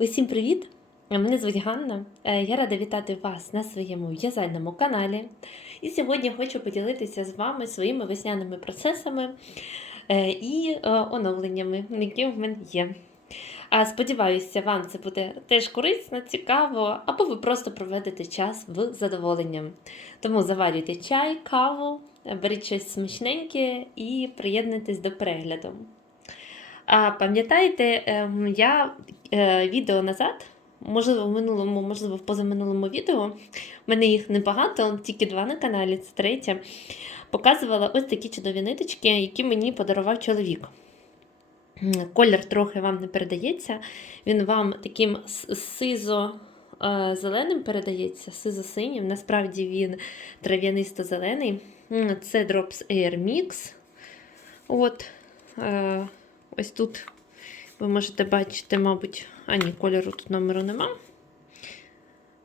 Усім привіт! Мене звуть Ганна. Е, Я рада вітати вас на своєму в'язальному каналі. І сьогодні хочу поділитися з вами своїми весняними процесами е, і е, оновленнями, які в мене є. А Сподіваюся, вам це буде теж корисно, цікаво, або ви просто проведете час в задоволенням. Тому заварюйте чай, каву, беріть щось смачненьке і приєднуйтесь до перегляду. А пам'ятаєте, ем, я е, відео назад, можливо, в минулому, можливо, в позаминулому відео, в мене їх небагато, тільки два на каналі, це третє, показувала ось такі чудові ниточки, які мені подарував чоловік. Колір трохи вам не передається, він вам таким сизо-зеленим передається, сизо-синім. Насправді він трав'янисто-зелений. Це Drops Air Mix. От. Ось тут ви можете бачити, мабуть, а ні, кольору тут номеру нема.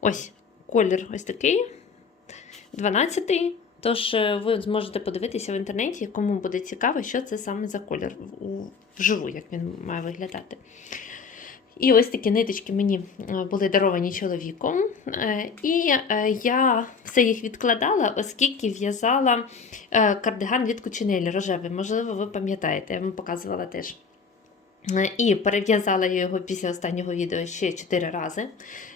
Ось колір ось такий. 12-й. Тож е, ви зможете подивитися в інтернеті, кому буде цікаво, що це саме за колір вживу, як він має виглядати. І ось такі ниточки мені е, були даровані чоловіком. Е, І е, я все їх відкладала, оскільки в'язала кардиган від Кучинелі рожевий. Можливо, ви пам'ятаєте, я вам показувала теж. І перев'язала я його після останнього відео ще 4 рази,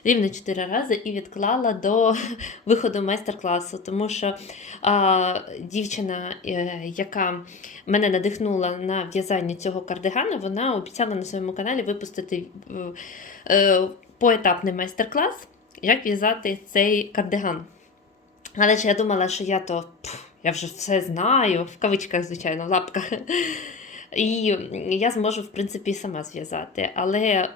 рівно 4 рази, і відклала до виходу майстер-класу, тому що а, дівчина, е, яка мене надихнула на в'язання цього кардигана, вона обіцяла на своєму каналі випустити е, е, поетапний майстер-клас, як в'язати цей кардиган. Але ж я думала, що я то пф, я вже все знаю, в кавичках, звичайно, в лапках. І я зможу, в принципі, сама зв'язати. Але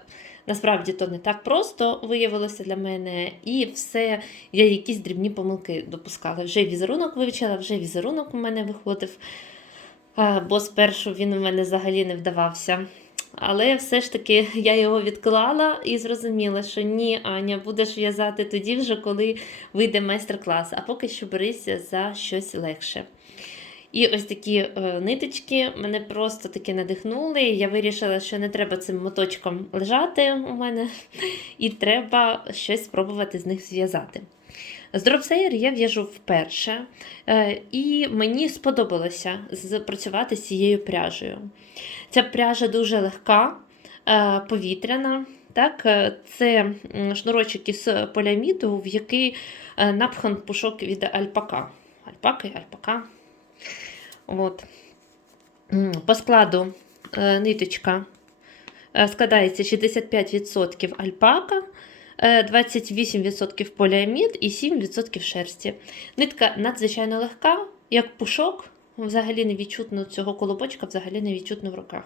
насправді то не так просто виявилося для мене. І все, я якісь дрібні помилки допускала. Вже візерунок вивчила, вже візерунок у мене виходив. Бо спершу він у мене взагалі не вдавався. Але все ж таки я його відклала і зрозуміла, що ні, Аня, будеш в'язати тоді вже, коли вийде майстер-клас, а поки що берися за щось легше. І ось такі е, ниточки мене просто таки надихнули. Я вирішила, що не треба цим моточком лежати у мене, і треба щось спробувати з них зв'язати. З дропсеєр я в'яжу вперше, е, і мені сподобалося працювати з цією пряжею. Ця пряжа дуже легка, е, повітряна. Так, це шнурочок із поліаміду, в який напхан пушок від альпака. Альпаки, альпака. От. По складу е, ниточка е, складається 65% альпака, е, 28% поліамід і 7% шерсті. Нитка надзвичайно легка, як пушок, взагалі не відчутно цього колобочка, взагалі не відчутно в руках.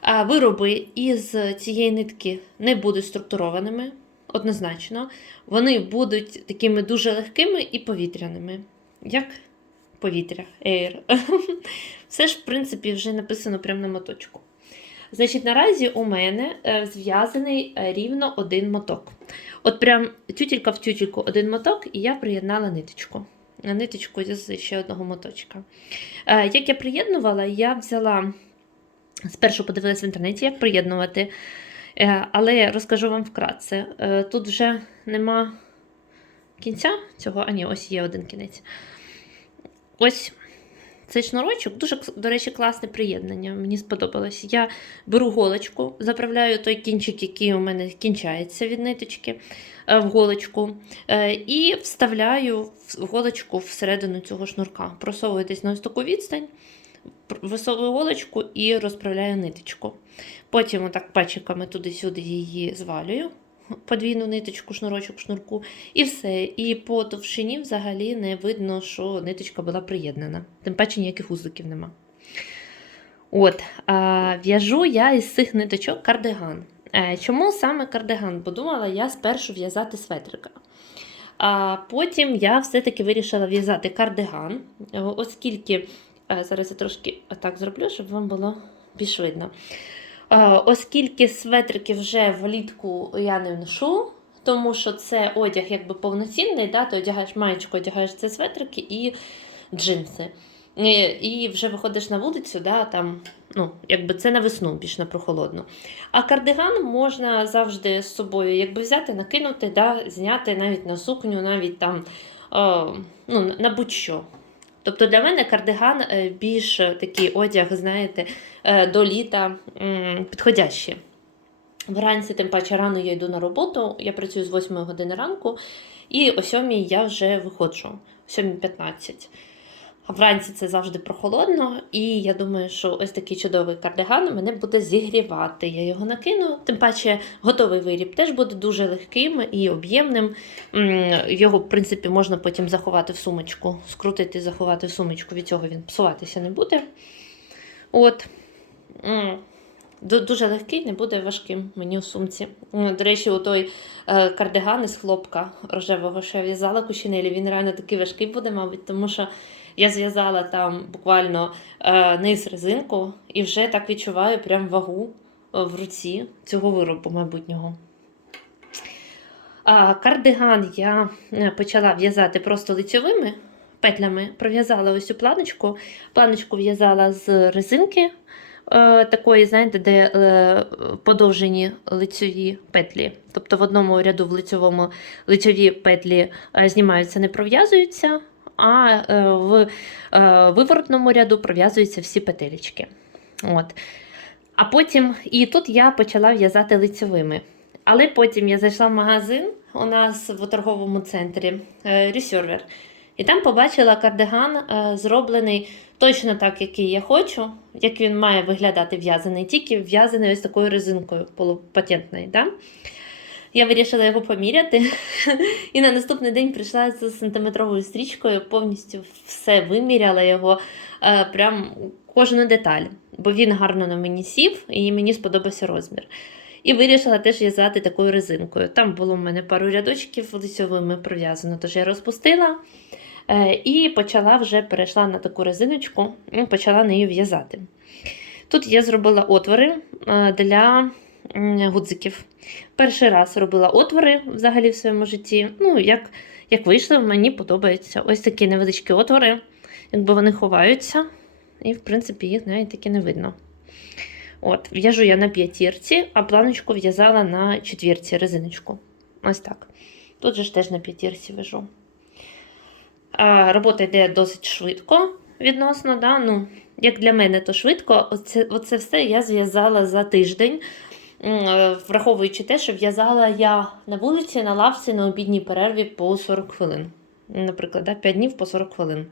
А вироби із цієї нитки не будуть структурованими, однозначно. Вони будуть такими дуже легкими і повітряними, як повітря, air. Все ж, в принципі, вже написано прямо на моточку. Значить, наразі у мене е, зв'язаний е, рівно один моток. От прям тютілька в тютільку один моток, і я приєднала ниточку. Ниточку з ще одного моточка. Е, Як я приєднувала, я взяла, спершу подивилась в інтернеті, як приєднувати, але розкажу вам вкратце. Тут вже нема кінця цього, а ні, ось є один кінець. Ось цей шнурочок, дуже, до речі, класне приєднання. Мені сподобалось. Я беру голочку, заправляю той кінчик, який у мене кінчається від ниточки, е, в голочку, е, і вставляю в голочку всередину цього шнурка. Просовую десь на ось таку відстань, висовую голочку і розправляю ниточку. Потім отак пальчиками туди-сюди її звалюю. Подвійну ниточку, шнурочок, шнурку, і все. І по товщині взагалі не видно, що ниточка була приєднана. Тим паче ніяких вузликів нема. От, а, в'яжу я із цих ниточок кардиган. Е, чому саме кардиган? Бо думала я спершу в'язати светрика. А потім я все-таки вирішила в'язати кардиган, е, оскільки е, зараз я трошки так зроблю, щоб вам було більш видно. Е, Оскільки светрики вже влітку я не ношу, тому що це одяг якби повноцінний, да, ти одягаєш маєчку, одягаєш ці светрики і джинси. І, і вже виходиш на вулицю, да, там, ну, якби це на весну, більш на прохолодну. А кардиган можна завжди з собою якби взяти, накинути, да, зняти навіть на сукню, навіть там е, ну, на будь-що. Тобто для мене кардиган е, більш такий одяг, знаєте, е, до літа підходящий. Вранці, тим паче, рано я йду на роботу, я працюю з 8 години ранку, і о 7 я вже виходжу, о 7.15. Вранці це завжди прохолодно, і я думаю, що ось такий чудовий кардиган мене буде зігрівати. Я його накину. Тим паче, готовий виріб теж буде дуже легким і об'ємним. Його, в принципі, можна потім заховати в сумочку, скрутити, заховати в сумочку. Від цього він псуватися не буде. От. Дуже легкий, не буде важким мені у сумці. До речі, у той е, кардиган із хлопка рожевого, що я в'язала кушінелі, він реально такий важкий буде, мабуть, тому що я зв'язала там буквально е, низ резинку і вже так відчуваю прям вагу е, в руці цього виробу майбутнього. Кардиган я е, почала в'язати просто лицьовими петлями. Пров'язала ось цю планочку. Планочку в'язала з резинки. Такої, знаєте, де подовжені лицьові петлі. Тобто в одному ряду в лицьовому лицьові петлі знімаються, не пров'язуються, а е, в е, виворотному ряду пров'язуються всі петелечки. От. А потім, і тут я почала в'язати лицьовими. Але потім я зайшла в магазин у нас в торговому центрі Reserver, і там побачила кардиган, е, зроблений точно так, який я хочу, як він має виглядати в'язаний, тільки в'язаний ось такою резинкою полупатентною. Да? Я вирішила його поміряти. І на наступний день прийшла з сантиметровою стрічкою, повністю все виміряла його, е, прям кожну деталь, бо він гарно на мені сів і мені сподобався розмір. І вирішила теж в'язати такою резинкою. Там було в мене пару рядочків лицьовими пров'язано, тож я розпустила е, і почала вже перейшла на таку резиночку і почала нею в'язати. Тут я зробила отвори е, для гудзиків. Перший раз робила отвори взагалі в своєму житті. Ну, як, як вийшло, мені подобається. Ось такі невеличкі отвори, якби вони ховаються, і, в принципі, їх навіть таки не видно. От, в'яжу я на п'ятірці, а планочку в'язала на четвірці резиночку. Ось так. Тут же ж теж на п'ятірці в'яжу. А, робота йде досить швидко відносно. Да? Ну, як для мене, то швидко. Оце, оце все я зв'язала за тиждень. Е, Враховуючи те, що в'язала я на вулиці, на лавці на обідній перерві по 40 хвилин. Наприклад, да, 5 днів по 40 хвилин.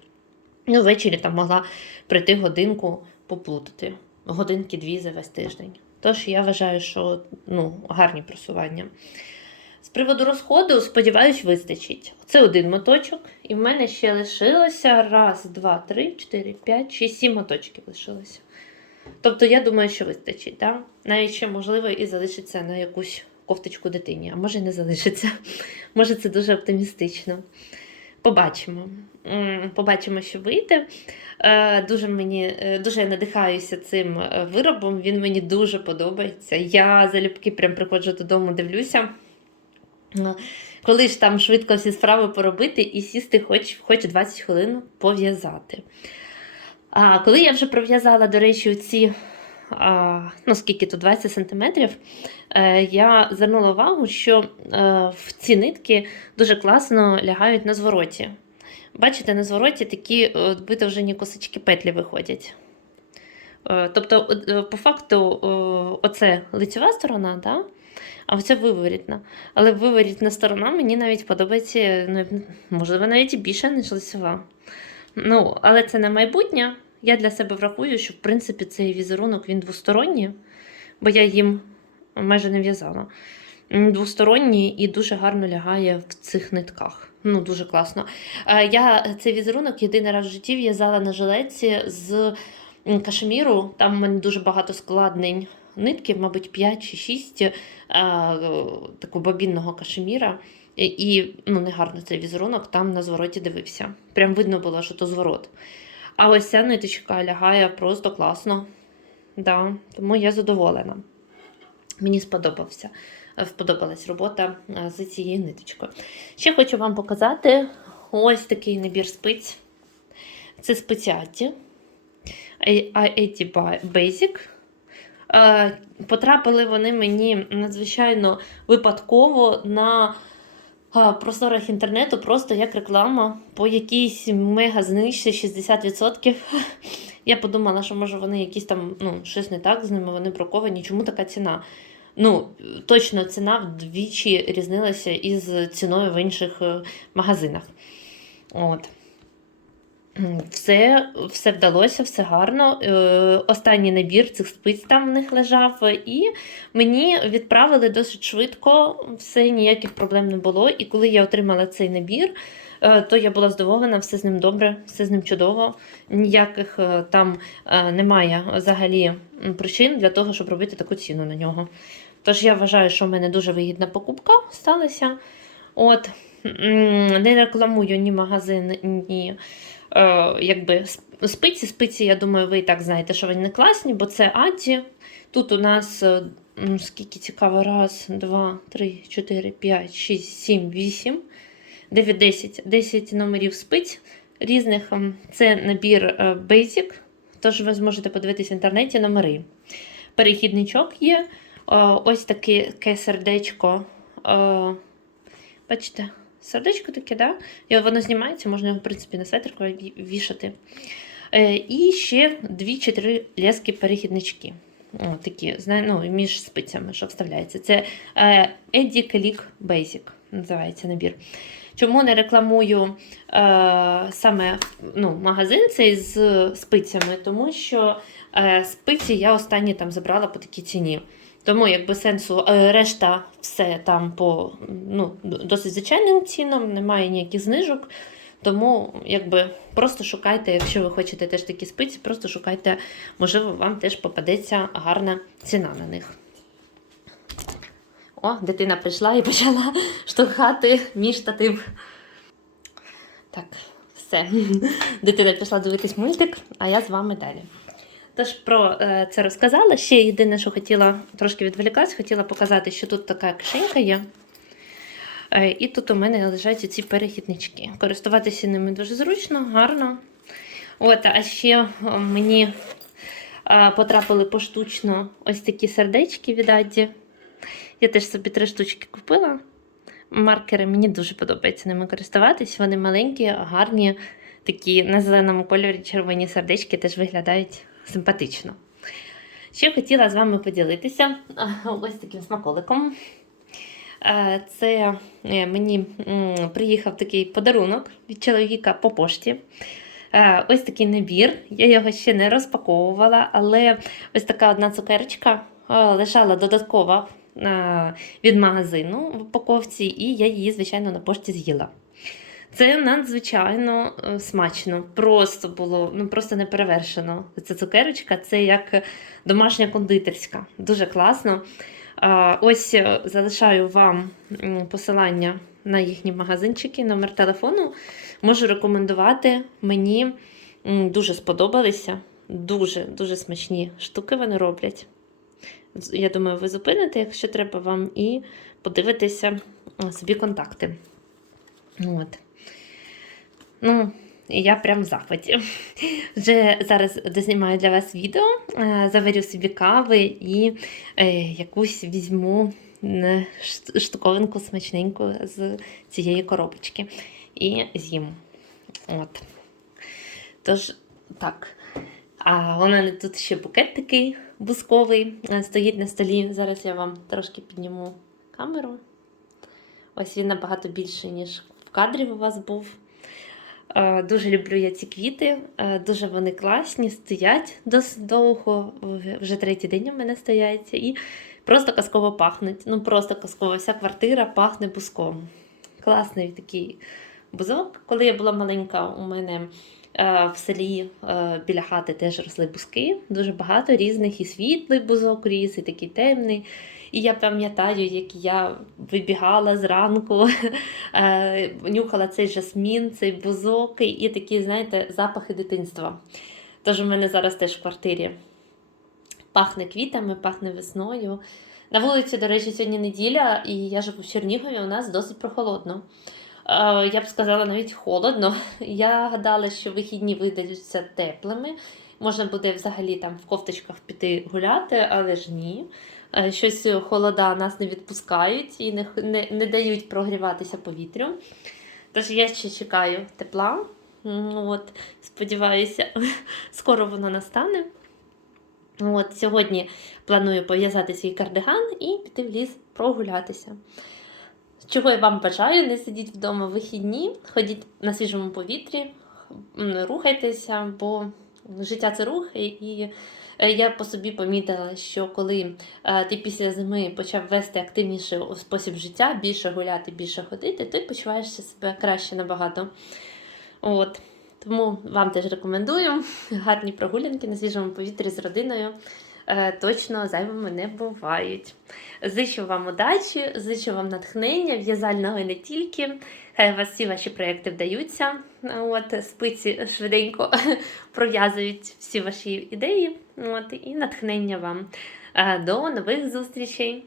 Ну, ввечері там могла прийти годинку поплутати. Годинки дві за весь тиждень. Тож я вважаю, що ну, гарні просування. З приводу розходу, сподіваюсь, вистачить. Це один моточок, і в мене ще лишилося раз, два, три, чотири, п'ять, шість, сім моточків лишилося. Тобто, я думаю, що вистачить. Да? Навіть ще, можливо, і залишиться на якусь кофточку дитині, а може не залишиться. Може, це дуже оптимістично. Побачимо. Побачимо, що вийде. Е, Дуже мені е, дуже надихаюся цим е, виробом. Він мені дуже подобається. Я залюбки прям приходжу додому, дивлюся. Коли ж там швидко всі справи поробити і сісти хоч, хоч 20 хвилин пов'язати. А коли я вже пров'язала, до речі, ці, ну скільки тут 20 см, е, я звернула увагу, що е, в ці нитки дуже класно лягають на звороті. Бачите, на звороті такі е, витовжені косички петлі виходять. Е, Тобто, е, по факту, е, оце лицева сторона, да? а оце виворітна. Але виворітна сторона мені навіть подобається, ну, можливо, навіть і більше, ніж лицева. Ну, але це на майбутнє. Я для себе врахую, що в принципі цей візерунок він двосторонній, бо я їм майже не в'язала. Двосторонній і дуже гарно лягає в цих нитках. Ну, дуже класно. Е, Я цей візерунок єдиний раз в житті в'язала на жилетці з кашеміру. Там в мене дуже багато складнень нитків, мабуть, 5 чи 6 е, такого бобінного кашеміра. І ну, негарно цей візерунок там на звороті дивився. Прям видно було, що то зворот. А ось ця ниточка лягає просто класно. Да, тому я задоволена. Мені сподобався. е, Сподобалась робота е, з цією ниточкою. Ще хочу вам показати ось такий набір спиць. Це спеціаті. Еті Basic. Е, Потрапили вони мені надзвичайно випадково на е, просторах інтернету, просто як реклама по якійсь мега знижці 60%. Я подумала, що може вони якісь там, ну, щось не так з ними, вони браковані. Чому така ціна? Ну, точно ціна вдвічі різнилася із ціною в інших е, магазинах. От. Все, все вдалося, все гарно. Е, останній набір цих спиць там в них лежав, і мені відправили досить швидко, все ніяких проблем не було. І коли я отримала цей набір, е, то я була здивована, все з ним добре, все з ним чудово. Ніяких е, там немає взагалі причин для того, щоб робити таку ціну на нього. Тож я вважаю, що в мене дуже вигідна покупка сталася. От, не рекламую ні магазин, ні якби спиці. Спиці, я думаю, ви і так знаєте, що вони не класні, бо це Аді. Тут у нас е, м, скільки цікаво, раз, два, три, чотири, п'ять, шість, сім, вісім, дев'ять, десять. Десять номерів спиць різних. Ем, Це набір е, Basic, тож ви зможете подивитися в інтернеті номери. Перехідничок є. Е, Ось таке, сердечко. Е, Бачите, сердечко таке, да? І воно знімається, можна його, в принципі, на светрку ві- вішати. Е, і ще дві чи три лески перехіднички. Такі, ну, між спицями, що вставляється. Це е, Eddie Click Basic називається набір. Чому не рекламую е, саме ну, магазин цей з спицями? Тому що е, спиці я останні там забрала по такій ціні. Тому якби сенсу, е, решта все там по ну, досить звичайним цінам, немає ніяких знижок. Тому якби просто шукайте, якщо ви хочете теж такі спиці, просто шукайте, можливо, вам теж попадеться гарна ціна на них. О, дитина прийшла і почала штовхати мій штатив. Так, все. Дитина пішла дивитись мультик, а я з вами далі. Тож про е, це розказала. Ще єдине, що хотіла трошки відволікатись, хотіла показати, що тут така кишенька є. Е, і тут у мене лежать ці перехіднички. Користуватися ними дуже зручно, гарно. От, а ще мені е, потрапили поштучно ось такі сердечки від Адді. Я теж собі три штучки купила. Маркери мені дуже подобається ними користуватись. Вони маленькі, гарні, такі на зеленому кольорі червоні сердечки теж виглядають симпатично. Ще хотіла з вами поділитися ось таким смаколиком. Це е, мені приїхав такий подарунок від чоловіка по пошті. Ось такий набір. Я його ще не розпаковувала, але ось така одна цукерочка лежала додаткова е, від магазину в упаковці, і я її, звичайно, на пошті з'їла. Це надзвичайно е, смачно. Просто було, ну просто не перевершено. Ця цукерочка це як домашня кондитерська. Дуже класно. Ось е, залишаю вам посилання на їхні магазинчики, номер телефону. Можу рекомендувати. Мені дуже сподобалися. Дуже дуже смачні штуки вони роблять. Я думаю, ви зупините, якщо треба вам, і подивитися собі контакти. От. Ну, я прям в захваті. Вже зараз дознімаю для вас відео, е, заварю собі кави і е, якусь візьму штуковинку смачненьку з цієї коробочки і з'їм. От. Тож, так. А у мене тут ще букет такий бусковий е, стоїть на столі. Зараз я вам трошки підніму камеру. Ось він набагато більший, ніж в кадрі у вас був. Е, Дуже люблю я ці квіти, е, дуже вони класні, стоять досить довго, вже третій день у мене стоять, і просто казково пахнуть. Ну просто казково. Вся квартира пахне буском. Класний такий бузок. Коли я була маленька, у мене е, в селі біля хати теж росли бузки. Дуже багато різних, і світлий бузок ріс, і такий темний. І я пам'ятаю, як я вибігала зранку, е, нюхала цей жасмін, цей бузок і такі, знаєте, запахи дитинства. Тож у мене зараз теж в квартирі пахне квітами, пахне весною. На вулиці, до речі, сьогодні неділя, і я живу в Чернігові, у нас досить прохолодно. я б сказала, навіть холодно. Я гадала, що вихідні видаються теплими. Можна буде взагалі там в кофточках піти гуляти, але ж ні. Е, Щось холода нас не відпускають і не, не, не дають прогріватися повітрю. Тож я ще чекаю тепла. От, сподіваюся, скоро воно настане. От, сьогодні планую пов'язати свій кардиган і піти в ліс прогулятися. Чого я вам бажаю, не сидіть вдома в вихідні, ходіть на свіжому повітрі, рухайтеся, бо життя це рух, і- е, я по собі помітила, що коли е, ти після зими почав вести активніший спосіб життя, більше гуляти, більше ходити, ти почуваєшся себе краще набагато. От. Тому вам теж рекомендую гарні прогулянки на свіжому повітрі з родиною. Е, Точно зайвими не бувають. Зичу вам удачі, зичу вам натхнення, в'язального і не тільки. Хай у вас всі ваші проекти вдаються. От, спиці швиденько пров'язують всі ваші ідеї. От, і натхнення вам. Е, До нових зустрічей!